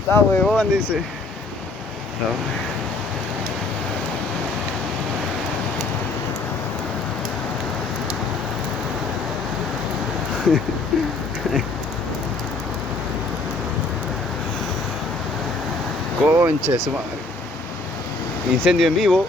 Está huevón, dice. No. Concha de su madre. Incendio en vivo.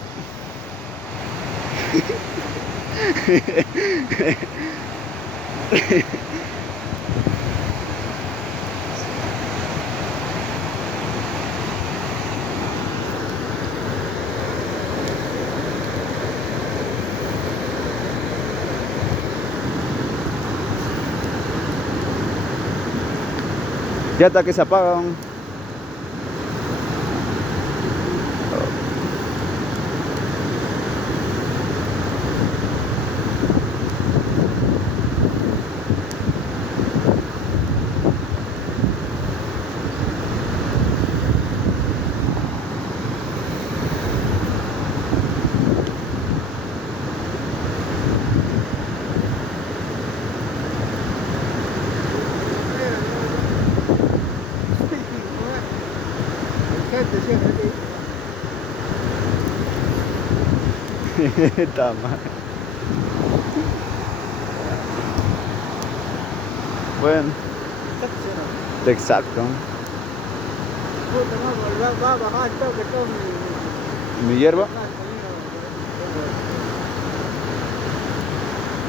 Ya hasta que se apagan. Está mal. Bueno, exacto. Va a bajar todo que todo Mi hierba.